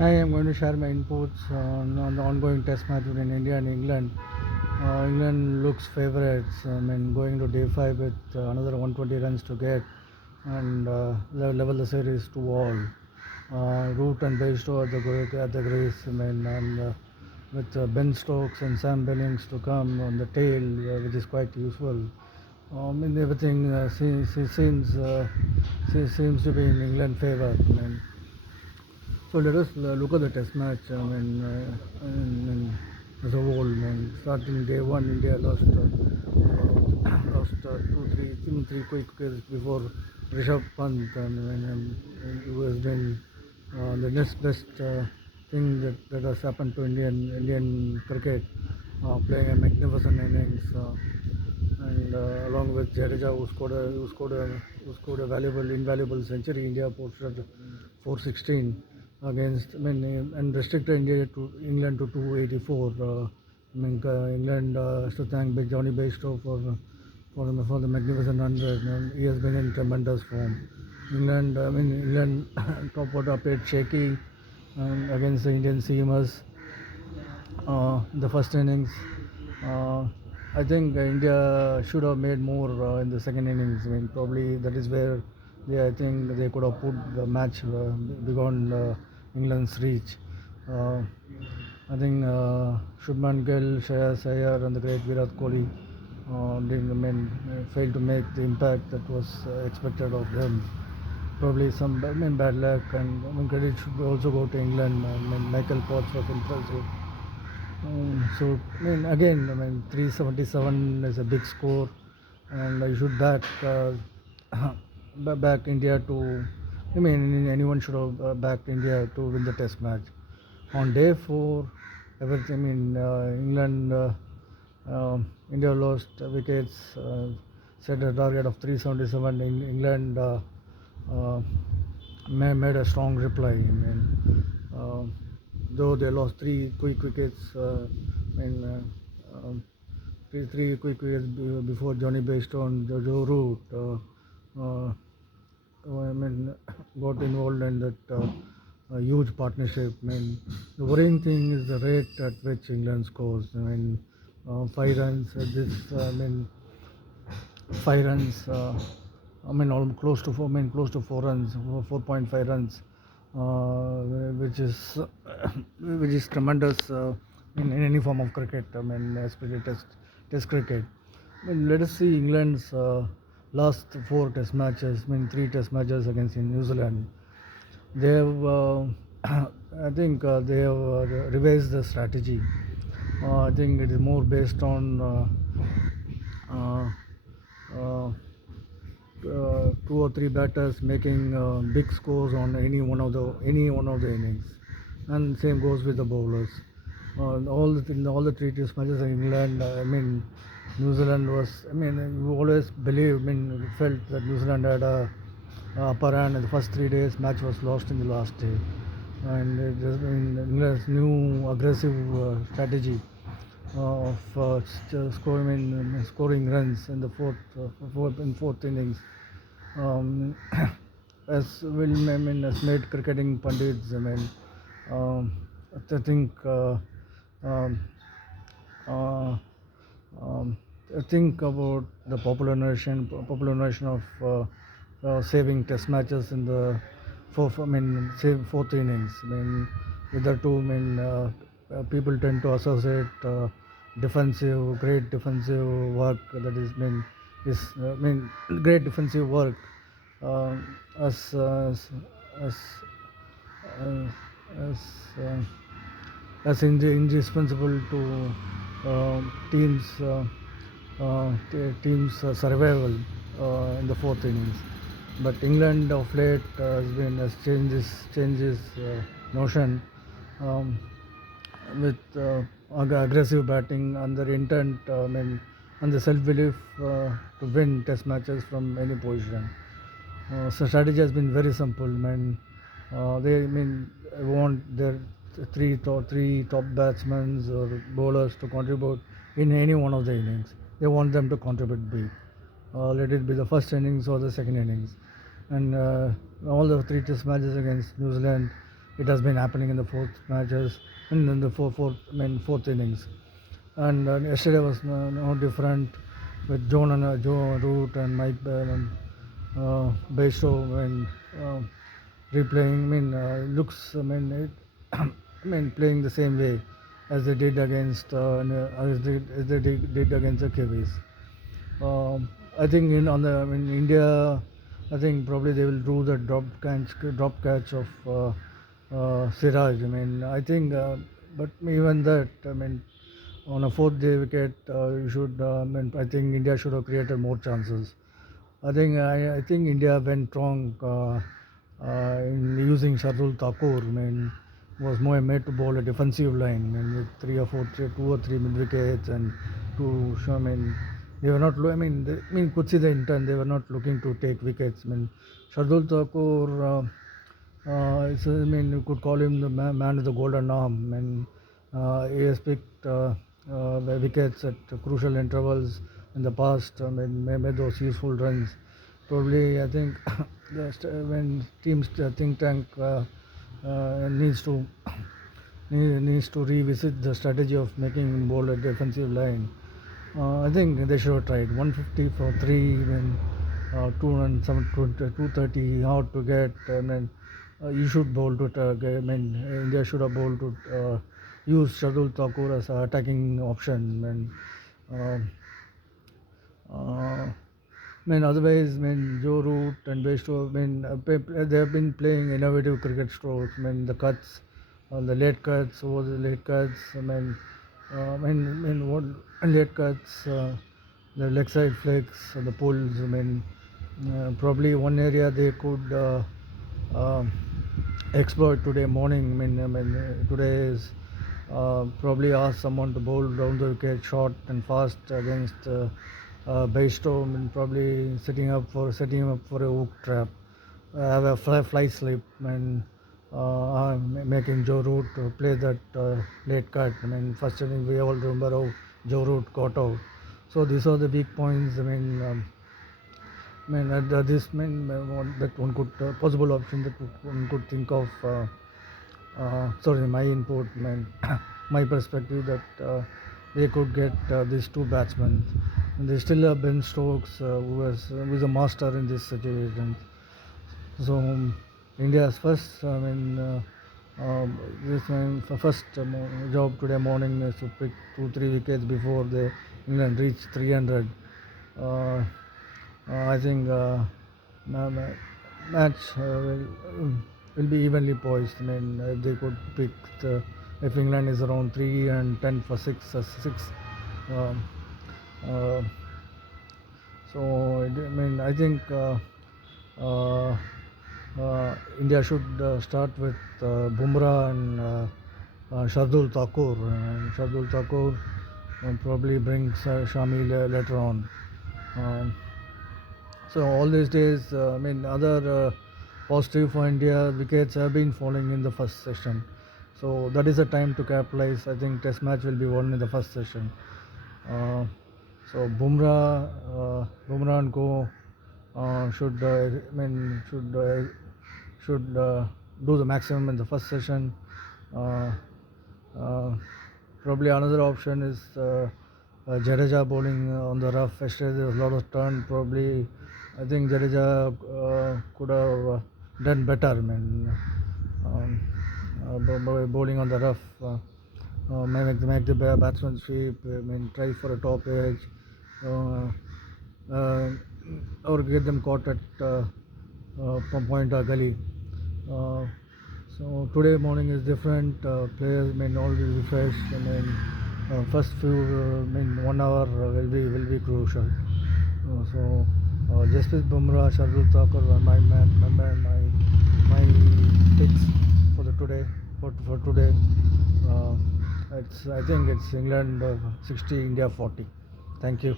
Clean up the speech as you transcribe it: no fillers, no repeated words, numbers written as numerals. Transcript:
Hi, I'm going to share my inputs on the ongoing test match between India and England. England looks favourites. I mean, going to day 5 with another 120 runs to get and level the series to all. Root and Bairstow at the grace. I mean, and with Ben Stokes and Sam Bennings to come on the tail, which is quite useful. Everything seems to be in England favour. I mean, so let us look at the test match. As a whole, starting day one, India lost 2, 3, even 3 quick wickets before Rishabh Pant, who has been the next best thing that has happened to Indian cricket, playing a magnificent innings. And along with Jadeja, who scored a invaluable century. India posted 416 against, and restricted England to 284. England has to thank Big Johnny Bairstow for the magnificent 100. And he has been in tremendous form. England top order played shaky against the Indian seamers. The first innings. Uh, I think India should have made more in the second innings. Probably that is where I think they could have put the match beyond England's reach. Uh, I think Shubman Gill, Shreyas Iyer, and the great Virat Kohli failed to make the impact that was expected of them. Probably some bad luck, and credit should also go to England. Michael Potts was impressive. Again, 377 is a big score, and I should back back India to. Anyone should have backed India to win the Test match. On day 4, everything. England, India lost wickets. Set a target of 377. England uh, made a strong reply. Uh, though they lost 3 quick wickets, three quick wickets before Johnny Bairstow and Joe Root I mean, got involved in that huge partnership. The worrying thing is the rate at which England scores. 5 runs. 5 runs. Almost close to 4. Close to 4 runs, 4.5 runs, which is which is tremendous in any form of cricket. Especially test cricket. Let us see England's last 4 test matches. 3 test matches against New Zealand. They have, I think, they have revised the strategy. I think it is more based on uh, uh, 2 or 3 batters making big scores on any one of the innings, and same goes with the bowlers. In all the 3 test matches in England, New Zealand was. You always believe. Felt that New Zealand had a upper hand in the first 3 days. Match was lost in the last day, and England's new aggressive strategy of scoring runs in the fourth innings, um, has made cricketing pundits. Um, I think um, uh, um, think about the popular notion of saving test matches in the fourth innings. With the two, people tend to associate great defensive work, that is great defensive work, uh, as as as, as, indispensable to teams survival in the fourth innings. But England of late has changed his notion, um, with aggressive batting and the intent, and the self-belief to win test matches from any position. So strategy has been very simple. They want their three top batsmen or bowlers to contribute in any one of the innings. They want them to contribute big. Let it be the first innings or the second innings. And all the 3 test matches against New Zealand, it has been happening in the fourth matches, in the fourth innings. And yesterday was no different with Joe Root and Mike Bell and Bairstow and replaying. Looks. Playing the same way as they did against as they did against the Kiwis. I think in India, I think probably they will do the drop catch of Siraj. I think, but even that, on a fourth day wicket, you should. I think India should have created more chances. I think India went wrong in using Shardul Thakur. Was more made to bowl a defensive line and with two or three mid wickets and two. They were not. Could see the intent. They were not looking to take wickets. Shardul Thakur. You could call him the man with the golden arm. He has picked the wickets at crucial intervals in the past. Made those useful runs. Probably, I think when teams think tank needs to revisit the strategy of making bowl a defensive line. I think they should have tried 150 for three, when 230 out to get, and then you should bowl to. India should have bowled to use Shardul Thakur as an attacking option. Otherwise, Joe Root and Bairstow, they have been playing innovative cricket strokes. The cuts, the late cuts, over the late cuts. What late cuts, the leg side flicks, the pulls. Probably one area they could exploit today morning. Today is probably ask someone to bowl down the wicket short and fast against Bairstow. Probably setting him up for a hook trap. Have a fly slip and making Joe Root to play that late cut. First inning we all remember how Joe Root got out. So these are the weak points. That one could possible option that one could think of. Sorry, my input, my perspective that they could get these two batsmen. And they still have Ben Stokes, who is a master in this situation. So India's first, first job today morning is to pick 2-3 wickets before England reach 300. I think match will be evenly poised. If they could pick if England is around 3 and 10 for 6. I think India should start with Bumrah and Shardul Thakur. Shardul Thakur probably brings Shami later on. So all these days, other positive for India, wickets have been falling in the first session. So that is the time to capitalize. I think Test match will be won in the first session. So Bumrah and co should do the maximum in the first session. Probably another option is Jadeja bowling on the rough. Yesterday there was a lot of turn. Probably I think Jadeja could have done better. Bowling on the rough. Make the batsman sweep. Try for a top edge. Or get them caught at point or gully. So today morning is different. Players all be refreshed. First few 1 hour will be crucial. So Jasprit Bumrah, Shardul Thakur were my picks for today. I think it's England 60, India 40. Thank you.